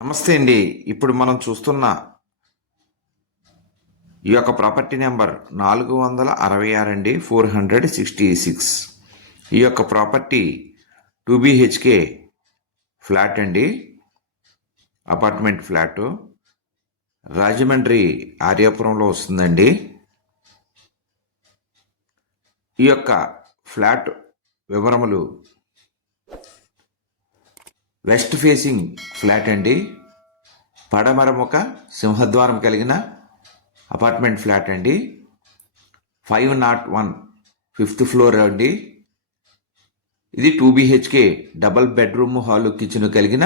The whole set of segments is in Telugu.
నమస్తే అండి. ఇప్పుడు మనం చూస్తున్న ఈ యొక్క ప్రాపర్టీ నెంబర్ 466 అండి, 466. ఈ యొక్క ప్రాపర్టీ 2 BHK ఫ్లాట్ అండి, అపార్ట్మెంట్ ఫ్లాటు. రాజమండ్రి ఆర్యాపురంలో వస్తుందండి. ఈ యొక్క ఫ్లాట్ వివరములు: వెస్ట్ ఫేసింగ్ ఫ్లాట్ అండి, పడమర ముఖ సింహద్వారం కలిగిన అపార్ట్మెంట్ ఫ్లాట్ అండి. 501 5th ఫ్లోర్ అండి. ఇది 2 BHK double bedroom hall kitchen కలిగిన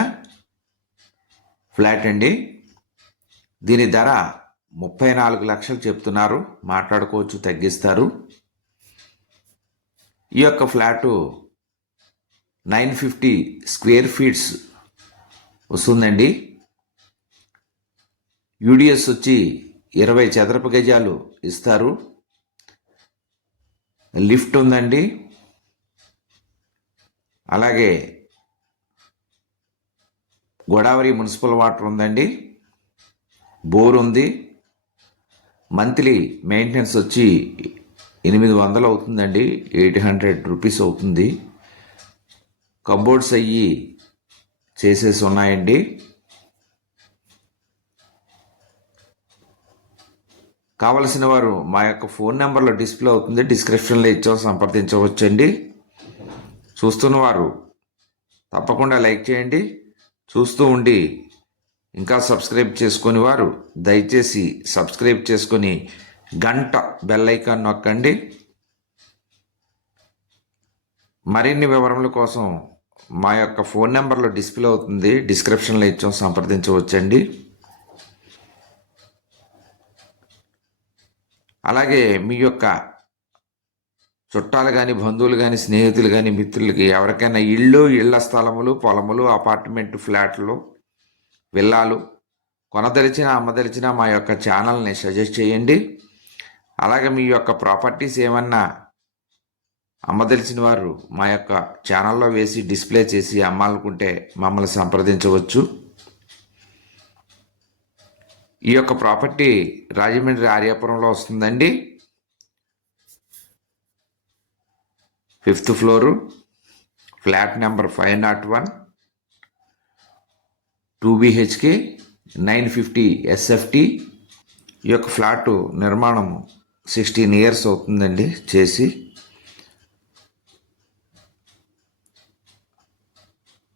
ఫ్లాట్ అండి. దీని ధర 34 లక్షలు చెప్తున్నారు, మాట్లాడుకోవచ్చు, తగ్గిస్తారు. ఈ యొక్క ఫ్లాటు 950 స్క్వేర్ ఫీట్స్ వస్తుందండి. యూడిఎస్ వచ్చి 20 చదరపు గజాలు ఇస్తారు. లిఫ్ట్ ఉందండి. అలాగే గోదావరి మున్సిపల్ వాటర్ ఉందండి. బోర్ ఉంది. మంత్లీ మెయింటెనెన్స్ వచ్చి 800 అవుతుందండి, 800 రూపీస్ అవుతుంది. కబోర్డ్స్ అయ్యి చేసేసి ఉన్నాయండి. కావలసిన వారు మా యొక్క ఫోన్ నెంబర్లో డిస్ప్లే అవుతుంది, డిస్క్రిప్షన్లో ఇచ్చాం, సంప్రదించవచ్చండి. చూస్తున్న వారు తప్పకుండా లైక్ చేయండి. చూస్తూ ఉండి ఇంకా సబ్స్క్రైబ్ చేసుకుని వారు దయచేసి సబ్స్క్రైబ్ చేసుకొని గంట బెల్ ఐకాన్ నొక్కండి. మరిన్ని వివరముల కోసం మా యొక్క ఫోన్ నెంబర్లో డిస్ప్లే అవుతుంది, డిస్క్రిప్షన్లో ఇచ్చాం, సంప్రదించవచ్చండి. అలాగే మీ యొక్క చుట్టాలు కానీ, బంధువులు కానీ, స్నేహితులు కానీ, మిత్రులకి ఎవరికైనా ఇళ్ల స్థలములు, పొలములు, అపార్ట్మెంట్ ఫ్లాట్లు, విల్లాలు కొనదలిచిన, అమ్మదలిచిన మా యొక్క ఛానల్ని సజెస్ట్ చేయండి. అలాగే మీ యొక్క ప్రాపర్టీస్ ఏమన్నా అమ్మదలిచిన వారు మా యొక్క ఛానల్లో వేసి డిస్ప్లే చేసి అమ్మాలనుకుంటే మమ్మల్ని సంప్రదించవచ్చు. ఈ యొక్క ప్రాపర్టీ రాజమండ్రి ఆర్యాపురంలో వస్తుందండి. 5th floor, flat number 501, 2 BHK, 950 SFT. ఈ యొక్క ఫ్లాటు నిర్మాణం 16 years అవుతుందండి చేసి.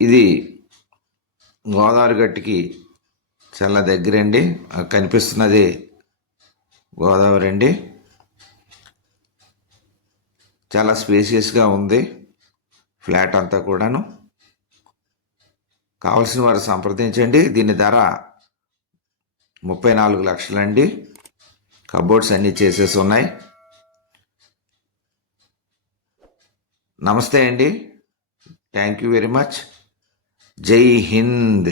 ఇది గోదావరి గట్టుకి చాలా దగ్గరండి. కనిపిస్తున్నది గోదావరి అండి. చాలా స్పేసియస్గా ఉంది ఫ్లాట్ అంతా కూడాను. కావలసిన వారు సంప్రదించండి. దీని ధర 34 లక్షలండి. కబోర్డ్స్ అన్నీ చేసేసి ఉన్నాయి. నమస్తే అండి. Thank you very much. జై హింద్.